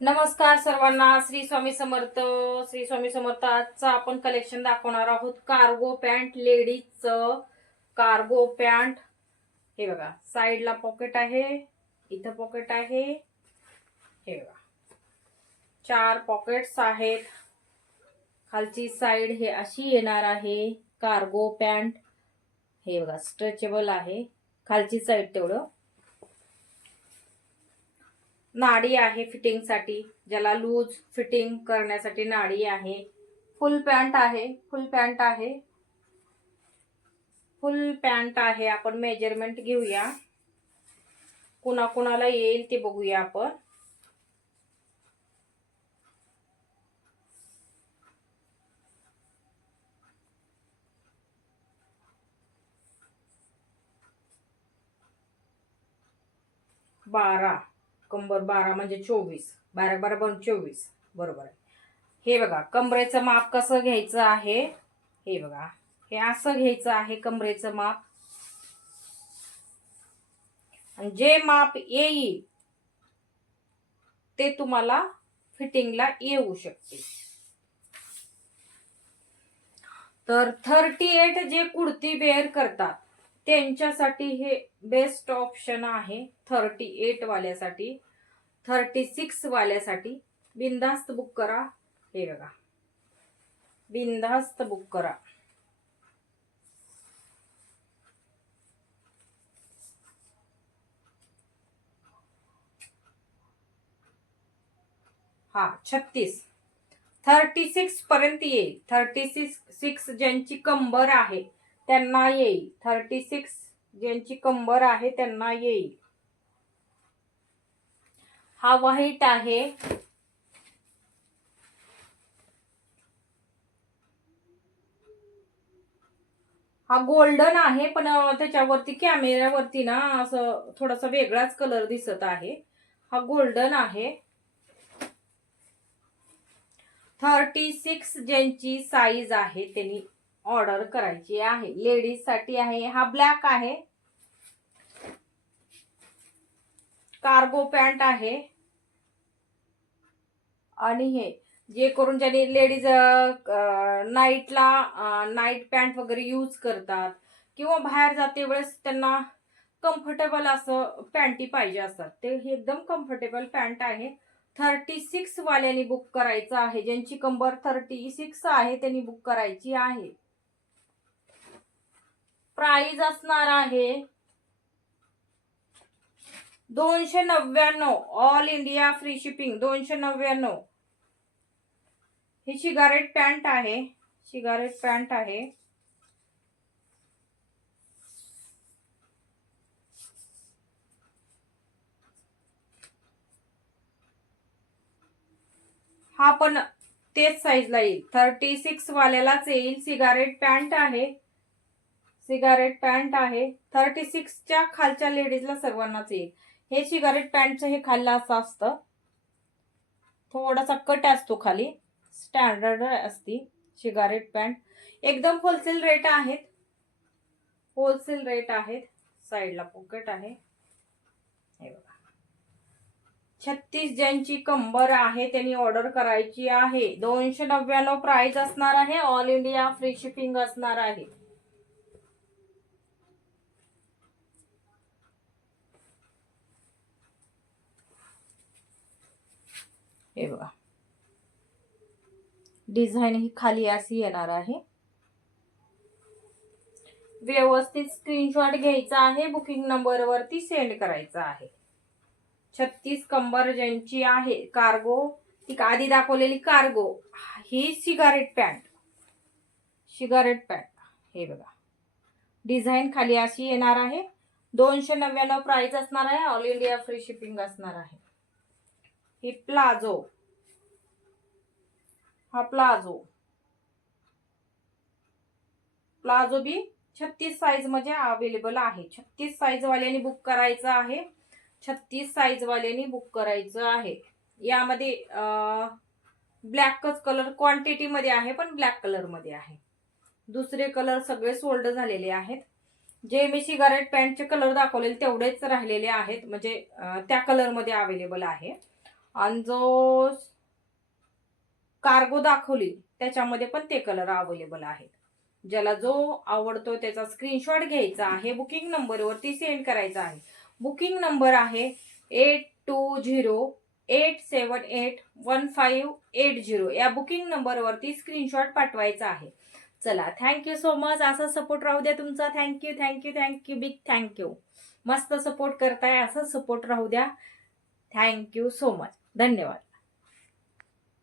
नमस्कार सर्वांना. श्री स्वामी समर्थ. श्री स्वामी समर्थ. आजचं आपण कलेक्शन दाखवणार आहोत कार्गो पॅन्ट, लेडीजचं कार्गो पॅन्ट. हे बघा, साईडला पॉकेट आहे, इथं पॉकेट आहे, हे बघा 4 पॉकेट्स आहेत. खालची साईड हे अशी येणार आहे. कार्गो पॅन्ट हे बघा स्ट्रेचेबल आहे. खालची साईड तेवढं नाडी आहे फिटिंग साठी, ज्याला लूज फिटिंग करण्यासाठी नाडी आहे. फुल पॅन्ट आहे, फुल पॅन्ट आहे, फुल पॅन्ट आहे. आपण मेजरमेंट घेऊया, कुणाकुणाला येईल ते बघूया आपण. बारा कंबर 12 म्हणजे 24, 12 12 पण 24 बरोबर आहे. हे बघा कमरेचं माप कसं घ्यायचं आहे. हे बघा, हे असं घ्यायचं आहे कमरेचं माप. आणि जे माप येईल ते तुम्हाला फिटिंगला येऊ शकते. तर 38 जे कुर्ती वेअर करतात त्यांच्यासाठी हे बेस्ट ऑप्शन आहे. 38 वाल्यासाठी, 36 वाल्यासाठी बिनधास्त बुक करा. हे बघा, बिनधास्त बुक करा. हा 36 पर्यंत येईल. 36 ज्यांची कंबर आहे त्यांना येईल. 36 ज्यांची कंबर आहे त्यांना येईल. हा व्हाईट आहे, हा गोल्डन आहे, पण त्याच्यावरती कॅमेऱ्यावरती ना असं थोडासा वेगळाच कलर दिसत आहे. हा गोल्डन आहे. 36 ज्यांची साईज आहे त्यांनी ऑर्डर करायची आहे. लेडीज साठी आहे. हा ब्लॅक आहे, कार्गो पॅन्ट आहे. आणि हे जे करून ज्यांनी लेडीज नाईटला नाईट पॅन्ट वगैरे यूज करतात किंवा बाहेर जाते वेळेस त्यांना कम्फर्टेबल असं पॅन्टी पाहिजे असतात, ते हे एकदम कम्फर्टेबल पॅन्ट आहे. 36 वाल्यांनी बुक करायचं आहे. ज्यांची कंबर 36 आहे त्यांनी बुक करायची आहे. प्राइस असणार आहे 299. All India free shipping 299. ही शिगारेट पॅन्ट आहे, शिगारेट पॅन्ट आहे. हा पण तेच साईजला येईल, 36 वाल्यालाच येईल. सिगारेट पॅन्ट आहे, सिगारेट पॅन्ट आहे. 36च्या खालच्या लेडीजला सर्वांनाच येईल. हे सिगारेट पॅन्टचं हे खाल्लं असं असतं, थोडासा कट असतो खाली, स्टँडर्ड असती सिगारेट पॅन्ट. एकदम होलसेल रेट आहेत, होलसेल रेट आहेत. साईडला पॉकेट आहे. हे बघा, 36 ज्यांची कंबर आहे त्यांनी ऑर्डर करायची आहे. 299 प्राइस असणार आहे. ऑल इंडिया फ्री शिपिंग असणार आहे. हे बघा, डिझाईन ही खाली अशी येणार आहे. व्यवस्थित स्क्रीनशॉट घ्यायचा आहे, बुकिंग नंबर वरती सेंड करायचा आहे. 36 कंबर ज्यांची आहे कार्गो, ती आधी दाखवलेली कार्गो, ही सिगारेट पॅन्ट, सिगारेट पॅन्ट. हे बघा, डिझाईन खाली अशी येणार आहे. 299 प्राइस असणार आहे. ऑल इंडिया फ्री शिपिंग असणार आहे. ही प्लाझो, हा प्लाझो, प्लाझो बी 36 साईज मध्ये अवेलेबल आहे. 36 साईज वाल्यांनी बुक करायचं आहे. 36 साईज वाल्यांनी बुक करायचं आहे. यामध्ये ब्लॅकच कलर क्वांटिटी मध्ये आहे, पण ब्लॅक कलर मध्ये आहे. दुसरे कलर सगळे सोल्ड झालेले आहेत. जे मी सिगारेट पॅन्टचे कलर दाखवलेले तेवढेच राहिलेले आहेत, म्हणजे त्या कलर मध्ये अवेलेबल आहे. आणि जो कार्गो दाखवली त्याच्यामध्ये पण ते कलर अवेलेबल आहेत. ज्याला जो आवडतो त्याचा स्क्रीनशॉट घ्यायचा आहे, बुकिंग नंबरवरती सेंड करायचा आहे. बुकिंग नंबर आहे 8208781580. या बुकिंग नंबरवरती स्क्रीनशॉट पाठवायचा आहे. चला, थँक्यू सो मच. असा सपोर्ट राहू द्या तुमचा. Thank you thank you thank you, big thank you. मस्त सपोर्ट करताय, असा सपोर्ट राहू द्या. Thank you so much. धन्यवाद.